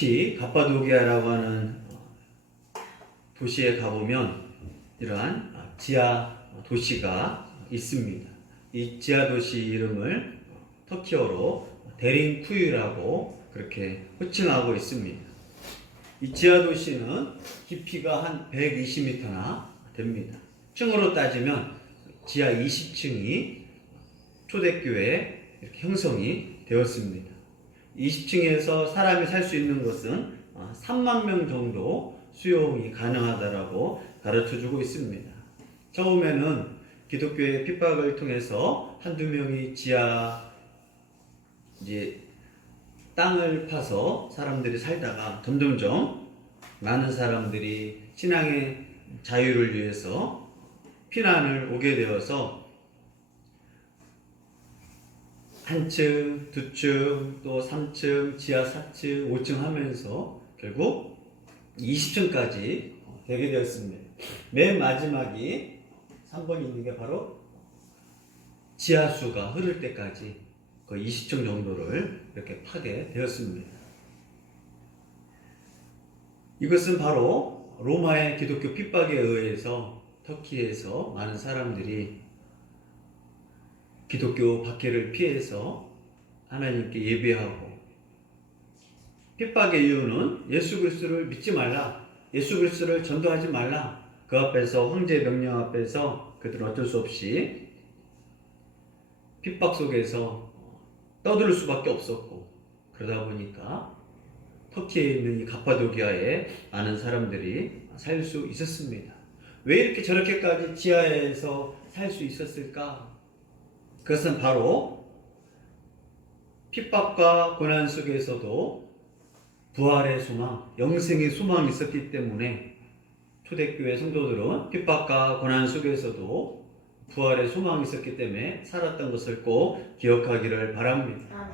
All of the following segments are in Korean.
특히 갑바도기아라고 하는 도시에 가보면 이러한 지하 도시가 있습니다. 이 지하 도시 이름을 터키어로 데린쿠유라고 그렇게 호칭하고 있습니다. 이 지하 도시는 깊이가 한 120m나 됩니다. 층으로 따지면 지하 20층이 초대교회 이렇게 형성이 되었습니다. 20층에서 사람이 살 수 있는 것은 3만 명 정도 수용이 가능하다라고 가르쳐주고 있습니다. 처음에는 기독교의 핍박을 통해서 한두 명이 지하 땅을 파서 사람들이 살다가 점점점 많은 사람들이 신앙의 자유를 위해서 피난을 오게 되어서 한 층, 두 층, 또 3층, 지하 4층, 5층 하면서 결국 20층까지 되게 되었습니다. 맨 마지막이 3번이 있는 게 바로 지하수가 흐를 때까지 거의 20층 정도를 이렇게 파게 되었습니다. 이것은 바로 로마의 기독교 핍박에 의해서 터키에서 많은 사람들이 기독교 박해를 피해서 하나님께 예배하고, 핍박의 이유는 예수 그리스도를 믿지 말라, 예수 그리스도를 전도하지 말라, 그 앞에서 황제의 명령 앞에서 그들은 어쩔 수 없이 핍박 속에서 떠들 수밖에 없었고, 그러다 보니까 터키에 있는 이 갑바도기아에 많은 사람들이 살 수 있었습니다. 왜 이렇게 저렇게까지 지하에서 살 수 있었을까? 그것은 바로 핍박과 고난 속에서도 부활의 소망, 영생의 소망이 있었기 때문에 초대교회 성도들은 핍박과 고난 속에서도 부활의 소망이 있었기 때문에 살았던 것을 꼭 기억하기를 바랍니다.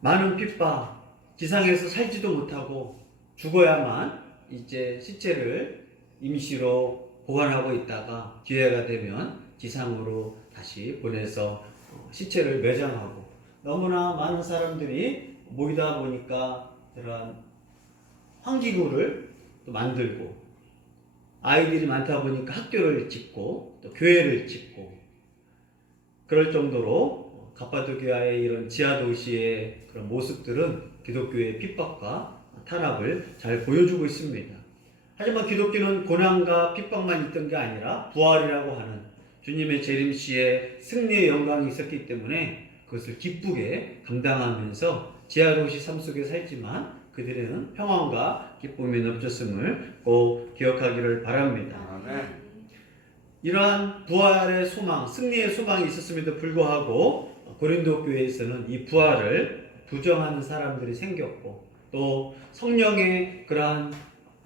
많은 핍박, 지상에서 살지도 못하고 죽어야만 이제 시체를 임시로 보관하고 있다가 기회가 되면 지상으로 다시 보내서 시체를 매장하고, 너무나 많은 사람들이 모이다 보니까 그런 환기구를 또 만들고, 아이들이 많다 보니까 학교를 짓고 또 교회를 짓고, 그럴 정도로 갑바도기아의 이런 지하 도시의 그런 모습들은 기독교의 핍박과 탄압을 잘 보여주고 있습니다. 하지만 기독교는 고난과 핍박만 있던 게 아니라 부활이라고 하는 주님의 재림시에 승리의 영광이 있었기 때문에 그것을 기쁘게 감당하면서 지하도시 삶 속에 살지만 그들은 평안과 기쁨이 넘쳤음을 꼭 기억하기를 바랍니다. 아멘. 이러한 부활의 소망, 승리의 소망이 있었음에도 불구하고 고린도 교회에서는 이 부활을 부정하는 사람들이 생겼고, 또 성령의 그러한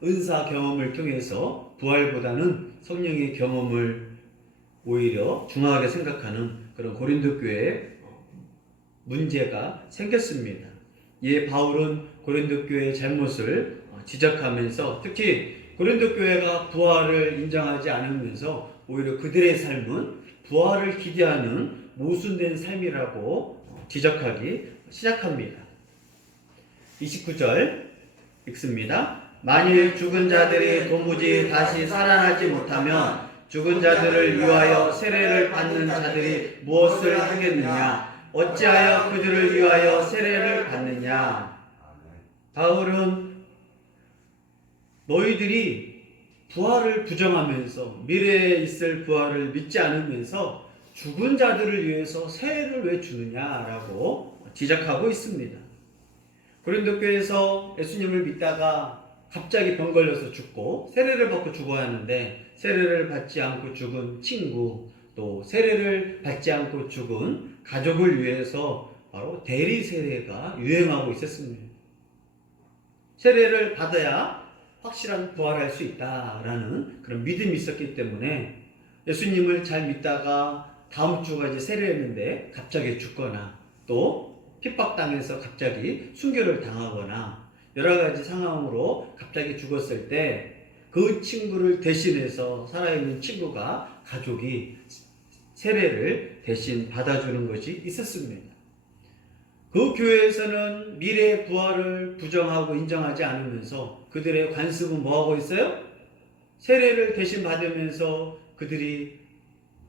은사 경험을 통해서 부활보다는 성령의 경험을 오히려 중요하게 생각하는 그런 고린도 교회에 문제가 생겼습니다. 이에 바울은 고린도 교회의 잘못을 지적하면서, 특히 고린도 교회가 부활을 인정하지 않으면서 오히려 그들의 삶은 부활을 기대하는 모순된 삶이라고 지적하기 시작합니다. 29절 읽습니다. 만일 죽은 자들이 도무지 다시 살아나지 못하면 죽은 자들을 위하여 세례를 받는 자들이 무엇을 하겠느냐? 어찌하여 그들을 위하여 세례를 받느냐? 바울은 너희들이 부활을 부정하면서 미래에 있을 부활을 믿지 않으면서 죽은 자들을 위해서 세례를 왜 주느냐라고 지적하고 있습니다. 고린도 교회에서 예수님을 믿다가 갑자기 병 걸려서 죽고 세례를 받고 죽어야 하는데, 세례를 받지 않고 죽은 친구, 또 세례를 받지 않고 죽은 가족을 위해서 바로 대리 세례가 유행하고 있었습니다. 세례를 받아야 확실한 부활할 수 있다라는 그런 믿음이 있었기 때문에 예수님을 잘 믿다가 다음 주까지 세례했는데 갑자기 죽거나, 또 핍박당해서 갑자기 순교를 당하거나 여러 가지 상황으로 갑자기 죽었을 때 그 친구를 대신해서 살아있는 친구가, 가족이 세례를 대신 받아주는 것이 있었습니다. 그 교회에서는 미래의 부활을 부정하고 인정하지 않으면서 그들의 관습은 뭐하고 있어요? 세례를 대신 받으면서 그들이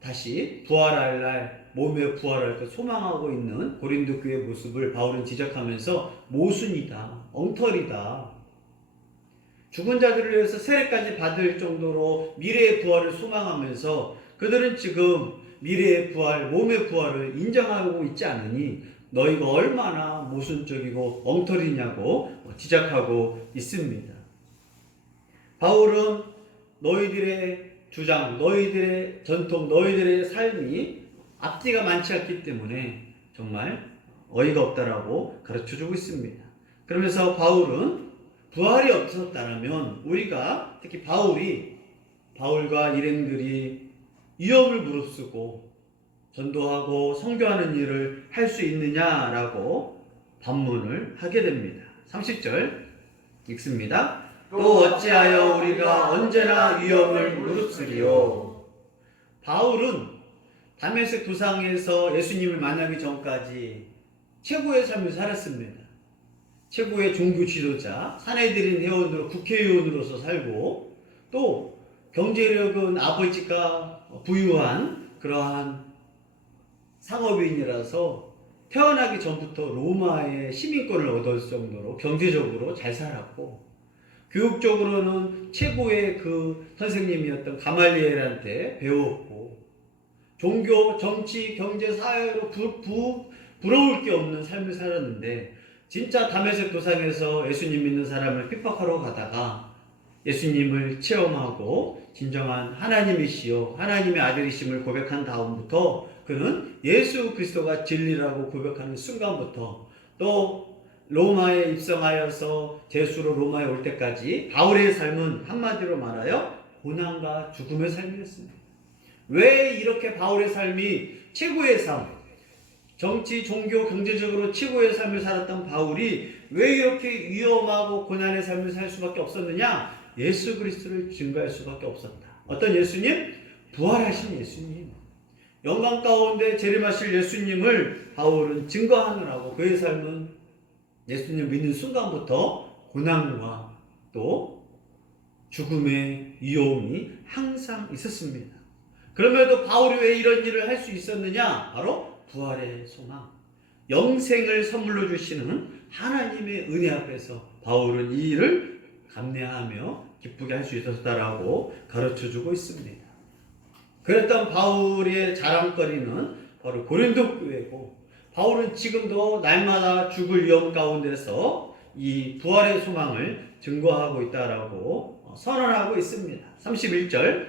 다시 부활할 날 몸에 부활할 것 소망하고 있는 고린도 교회의 모습을 바울은 지적하면서 모순이다, 엉터리다. 죽은 자들을 위해서 세례까지 받을 정도로 미래의 부활을 소망하면서 그들은 지금 미래의 부활, 몸의 부활을 인정하고 있지 않으니 너희가 얼마나 모순적이고 엉터리냐고 지적하고 있습니다. 바울은 너희들의 주장, 너희들의 전통, 너희들의 삶이 앞뒤가 많지 않기 때문에 정말 어이가 없다라고 가르쳐주고 있습니다. 그러면서 바울은 부활이 없었다면 우리가 특히 바울과 일행들이 위험을 무릅쓰고 전도하고 선교하는 일을 할 수 있느냐라고 반문을 하게 됩니다. 30절 읽습니다. 또 어찌하여 우리가 언제나 위험을 무릅쓰리요. 바울은 다메섹 도상에서 예수님을 만나기 전까지 최고의 삶을 살았습니다. 최고의 종교 지도자, 사내들인 회원으로 국회의원으로서 살고 또 경제력은 아버지가 부유한 그러한 상업인이라서 태어나기 전부터 로마의 시민권을 얻을 정도로 경제적으로 잘 살았고 교육적으로는 최고의 그 선생님이었던 가말리엘한테 배웠고 종교, 정치, 경제, 사회로 부러울 게 없는 삶을 살았는데 진짜 다메섹 도상에서 예수님 믿는 사람을 핍박하러 가다가 예수님을 체험하고 진정한 하나님이시요 하나님의 아들이심을 고백한 다음부터 그는 예수 그리스도가 진리라고 고백하는 순간부터 또 로마에 입성하여서 제수로 로마에 올 때까지 바울의 삶은 한마디로 말하여 고난과 죽음의 삶이었습니다. 왜 이렇게 바울의 삶이 최고의 삶, 정치, 종교, 경제적으로 최고의 삶을 살았던 바울이 왜 이렇게 위험하고 고난의 삶을 살 수밖에 없었느냐? 예수 그리스도를 증거할 수밖에 없었다. 어떤 예수님? 부활하신 예수님. 영광 가운데 재림하실 예수님을 바울은 증거하느라고 그의 삶은 예수님 믿는 순간부터 고난과 또 죽음의 위험이 항상 있었습니다. 그럼에도 바울이 왜 이런 일을 할 수 있었느냐? 바로 부활의 소망, 영생을 선물로 주시는 하나님의 은혜 앞에서 바울은 이 일을 감내하며 기쁘게 할 수 있었다라고 가르쳐주고 있습니다. 그랬던 바울의 자랑거리는 바로 고린도 교회고 바울은 지금도 날마다 죽을 위험 가운데서 이 부활의 소망을 증거하고 있다라고 선언하고 있습니다. 31절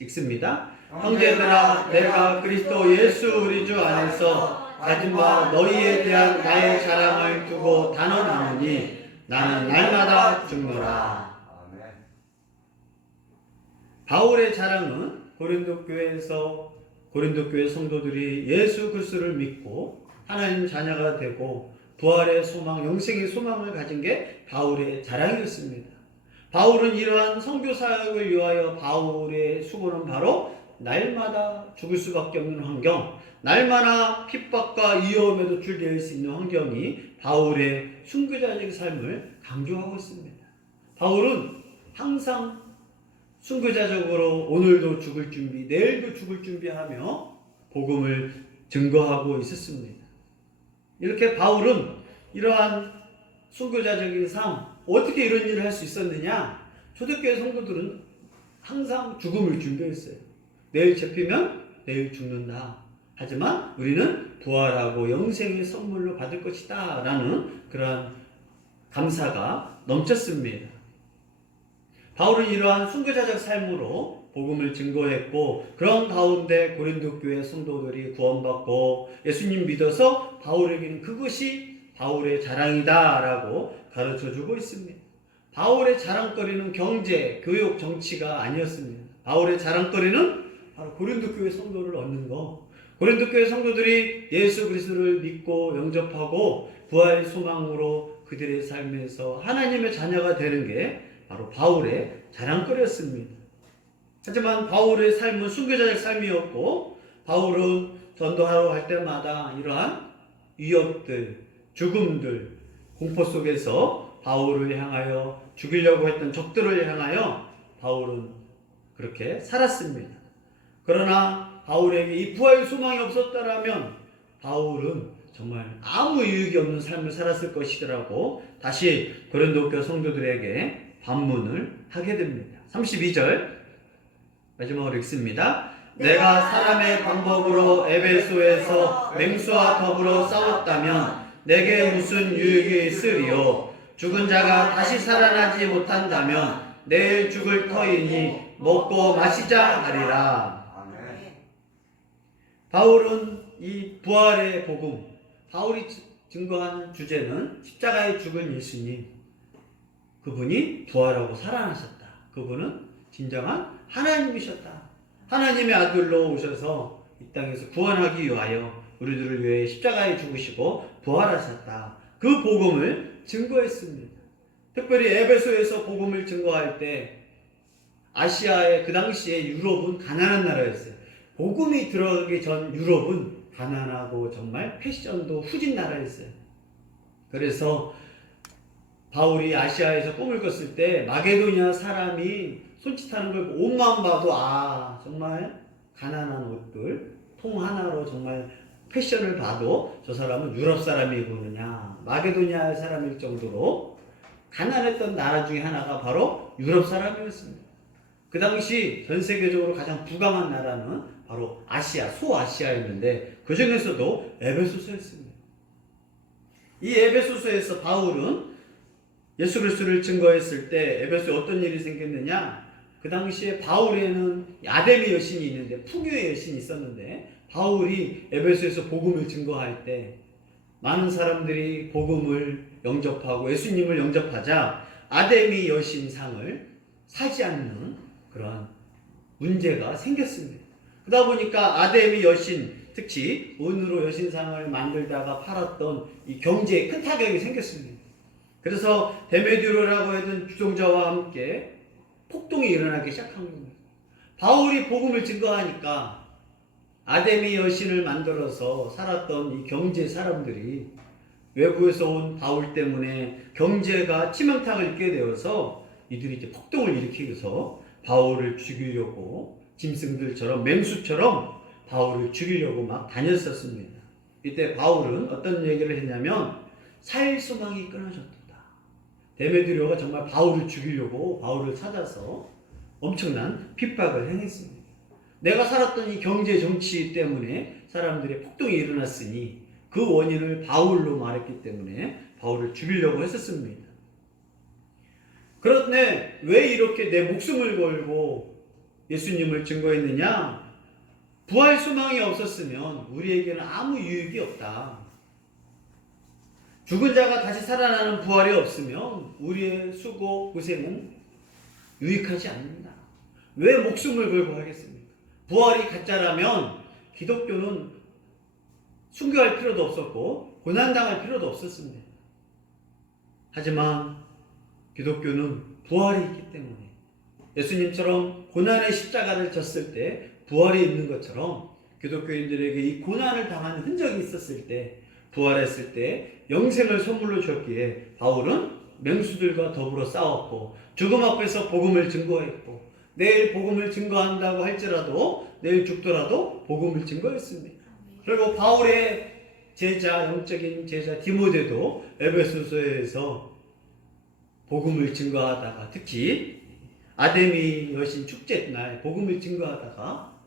읽습니다. 형제들아 내가 그리스도 예수 우리 주 안에서 가진 바 너희에 대한 나의 자랑을 두고 단언하노니 나는 날마다 죽노라. 바울의 자랑은 고린도 교회 성도들이 예수 그리스도를 믿고 하나님 자녀가 되고 부활의 소망, 영생의 소망을 가진 게 바울의 자랑이었습니다. 바울은 이러한 선교 사역을 위하여 바울의 수고는 바로 날마다 죽을 수밖에 없는 환경, 날마다 핍박과 위험에 노출될 수 있는 환경이 바울의 순교자적 삶을 강조하고 있습니다. 바울은 항상 순교자적으로 오늘도 죽을 준비, 내일도 죽을 준비하며 복음을 증거하고 있었습니다. 이렇게 바울은 이러한 순교자적인 삶, 어떻게 이런 일을 할 수 있었느냐? 초대교회 성도들은 항상 죽음을 준비했어요. 내일 잡히면 내일 죽는다. 하지만 우리는 부활하고 영생의 선물로 받을 것이다. 라는 그러한 감사가 넘쳤습니다. 바울은 이러한 순교자적 삶으로 복음을 증거했고 그런 가운데 고린도 교회 성도들이 구원받고 예수님 믿어서 바울에게는 그것이 바울의 자랑이다 라고 가르쳐주고 있습니다. 바울의 자랑거리는 경제, 교육, 정치가 아니었습니다. 바울의 자랑거리는 바로 고린도 교회 성도를 얻는 것, 고린도 교회 성도들이 예수 그리스도를 믿고 영접하고 부활 소망으로 그들의 삶에서 하나님의 자녀가 되는 게 바로 바울의 자랑거리였습니다. 하지만 바울의 삶은 순교자적 삶이었고 바울은 전도하러 갈 때마다 이러한 위협들, 죽음들, 공포 속에서 바울을 향하여 죽이려고 했던 적들을 향하여 바울은 그렇게 살았습니다. 그러나 바울에게 이 부활 소망이 없었다라면 바울은 정말 아무 유익이 없는 삶을 살았을 것이더라고 다시 고린도 성도들에게 반문을 하게 됩니다. 32절 마지막으로 읽습니다. 내가 사람의 방법으로 에베소에서 맹수와 더불어 싸웠다면 내게 무슨 유익이 있으리요? 죽은 자가 다시 살아나지 못한다면 내일 죽을 터이니 먹고 마시자 하리라. 바울은 이 부활의 복음, 바울이 증거하는 주제는 십자가에 죽은 예수님, 그분이 부활하고 살아나셨다. 그분은 진정한 하나님이셨다. 하나님의 아들로 오셔서 이 땅에서 구원하기 위하여 우리들을 위해 십자가에 죽으시고 부활하셨다. 그 복음을 증거했습니다. 특별히 에베소에서 복음을 증거할 때 아시아의 그 당시에 유럽은 가난한 나라였어요. 복음이 들어가기 전 유럽은 가난하고 정말 패션도 후진 나라였어요. 그래서 바울이 아시아에서 꿈을 꿨을 때 마게도니아 사람이 손짓하는 걸 옷만 봐도 정말 가난한 옷들 통 하나로 정말 패션을 봐도 저 사람은 유럽 사람이구나, 마게도니아 사람일 정도로 가난했던 나라 중에 하나가 바로 유럽 사람이었습니다. 그 당시 전 세계적으로 가장 부강한 나라는 바로 아시아, 소아시아였는데 그 중에서도 에베소서였습니다. 이 에베소서에서 바울은 예수 그리스도를 증거했을 때 에베소에 어떤 일이 생겼느냐? 그 당시에 바울에는 아데미 여신이 있는데, 풍요의 여신이 있었는데 바울이 에베소에서 복음을 증거할 때 많은 사람들이 복음을 영접하고 예수님을 영접하자 아데미 여신상을 사지 않는 그런 문제가 생겼습니다. 그러다 보니까 아데미 여신, 특히 은으로 여신상을 만들다가 팔았던 이 경제에 큰 타격이 생겼습니다. 그래서 데메디오라고 하던 주종자와 함께 폭동이 일어나기 시작한 겁니다. 바울이 복음을 증거하니까 아데미 여신을 만들어서 살았던 이 경제 사람들이 외부에서 온 바울 때문에 경제가 치명타를 입게 되어서 이들이 이제 폭동을 일으키면서 바울을 죽이려고 짐승들처럼 맹수처럼 바울을 죽이려고 막 다녔었습니다. 이때 바울은 어떤 얘기를 했냐면 살 소망이 끊어졌다. 데메드리오가 정말 바울을 죽이려고 바울을 찾아서 엄청난 핍박을 행했습니다. 내가 살았던 이 경제 정치 때문에 사람들의 폭동이 일어났으니 그 원인을 바울로 말했기 때문에 바울을 죽이려고 했었습니다. 그런데 왜 이렇게 내 목숨을 걸고 예수님을 증거했느냐? 부활 소망이 없었으면 우리에게는 아무 유익이 없다. 죽은 자가 다시 살아나는 부활이 없으면 우리의 수고, 고생은 유익하지 않는다. 왜 목숨을 걸고 하겠습니까? 부활이 가짜라면 기독교는 순교할 필요도 없었고 고난당할 필요도 없었습니다. 하지만 기독교는 부활이 있기 때문에 예수님처럼 고난의 십자가를 졌을 때 부활이 있는 것처럼 기독교인들에게 이 고난을 당하는 흔적이 있었을 때 부활했을 때 영생을 선물로 줬기에 바울은 맹수들과 더불어 싸웠고 죽음 앞에서 복음을 증거했고 내일 복음을 증거한다고 할지라도 내일 죽더라도 복음을 증거했습니다. 그리고 바울의 제자, 영적인 제자 디모데도 에베소서에서 복음을 증거하다가 특히 아데미 여신 축제 날 복음을 증거하다가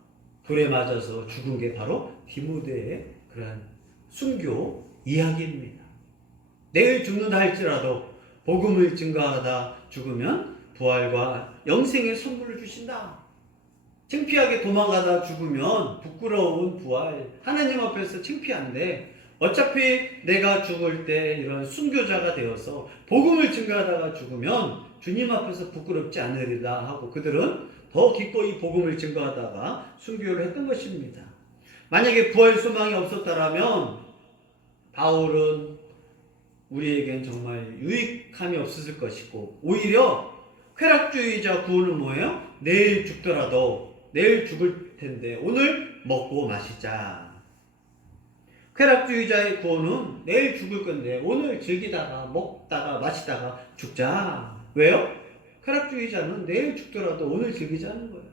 불에 맞아서 죽은 게 바로 디모데의 그런 순교 이야기입니다. 내일 죽는다 할지라도 복음을 증거하다 죽으면 부활과 영생의 선물을 주신다. 창피하게 도망가다 죽으면 부끄러운 부활, 하나님 앞에서 창피한데 어차피 내가 죽을 때 이런 순교자가 되어서 복음을 증거하다가 죽으면 주님 앞에서 부끄럽지 않으리다 하고 그들은 더 기꺼이 복음을 증거하다가 순교를 했던 것입니다. 만약에 부활 소망이 없었다라면 바울은 우리에겐 정말 유익함이 없었을 것이고 오히려 쾌락주의자 구원은 뭐예요? 내일 죽더라도 내일 죽을 텐데 오늘 먹고 마시자. 쾌락주의자의 구원은 내일 죽을 건데 오늘 즐기다가 먹다가 마시다가 죽자. 왜요? 쾌락주의자는 내일 죽더라도 오늘 즐기자는 거예요.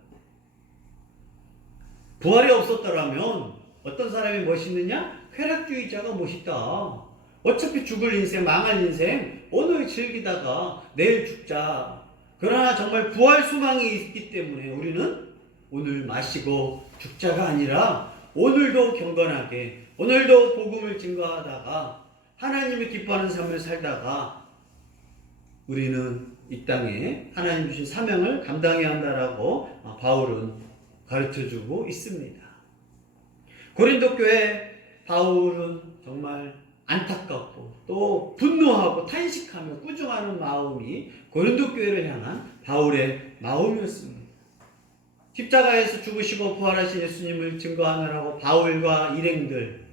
부활이 없었더라면 어떤 사람이 멋있느냐? 쾌락주의자가 멋있다. 어차피 죽을 인생, 망할 인생, 오늘 즐기다가 내일 죽자. 그러나 정말 부활 소망이 있기 때문에 우리는 오늘 마시고 죽자가 아니라 오늘도 경건하게, 오늘도 복음을 증거하다가 하나님이 기뻐하는 삶을 살다가 우리는 이 땅에 하나님 주신 사명을 감당해야 한다라고 바울은 가르쳐주고 있습니다. 고린도 교회 바울은 정말 안타깝고 또 분노하고 탄식하며 꾸중하는 마음이 고린도 교회를 향한 바울의 마음이었습니다. 십자가에서 죽으시고 부활하신 예수님을 증거하느라고 바울과 일행들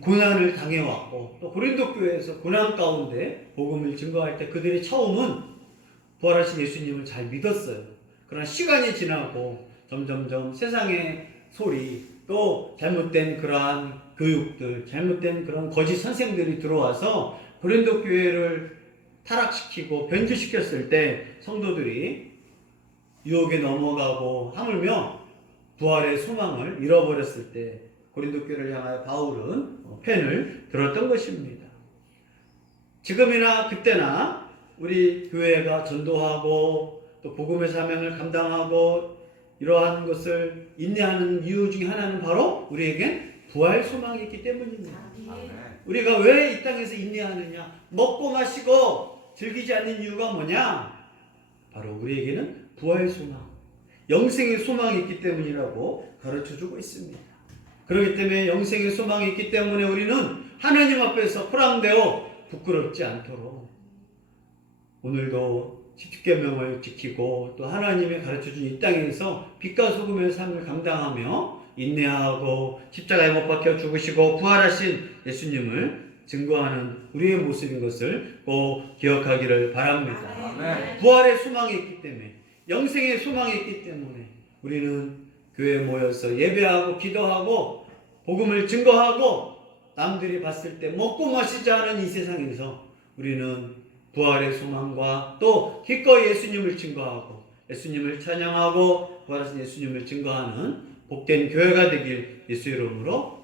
고난을 당해왔고 또 고린도 교회에서 고난 가운데 복음을 증거할 때 그들이 처음은 부활하신 예수님을 잘 믿었어요. 그러나 시간이 지나고 점점점 세상의 소리 또 잘못된 그러한 교육들, 잘못된 그런 거짓 선생들이 들어와서 고린도 교회를 타락시키고 변질시켰을 때 성도들이 유혹에 넘어가고 하물며 부활의 소망을 잃어버렸을 때 고린도 교회를 향하여 바울은 펜을 들었던 것입니다. 지금이나 그때나 우리 교회가 전도하고 또 복음의 사명을 감당하고 이러한 것을 인내하는 이유 중에 하나는 바로 우리에겐 부활 소망이 있기 때문입니다. 우리가 왜 이 땅에서 인내하느냐? 먹고 마시고 즐기지 않는 이유가 뭐냐? 바로 우리에게는 부활 소망, 영생의 소망이 있기 때문이라고 가르쳐주고 있습니다. 그렇기 때문에 영생의 소망이 있기 때문에 우리는 하나님 앞에서 호랑되어 부끄럽지 않도록 오늘도 십계명을 지키고 또 하나님의 가르쳐준 이 땅에서 빛과 소금의 삶을 감당하며 인내하고 십자가에 못 박혀 죽으시고 부활하신 예수님을 증거하는 우리의 모습인 것을 꼭 기억하기를 바랍니다. 부활의 소망이 있기 때문에 영생의 소망이 있기 때문에 우리는 교회에 모여서 예배하고 기도하고 복음을 증거하고 남들이 봤을 때 먹고 마시지 않은 이 세상에서 우리는 부활의 소망과 또 기꺼이 예수님을 증거하고 예수님을 찬양하고 부활하신 예수님을 증거하는 복된 교회가 되길 예수 이름으로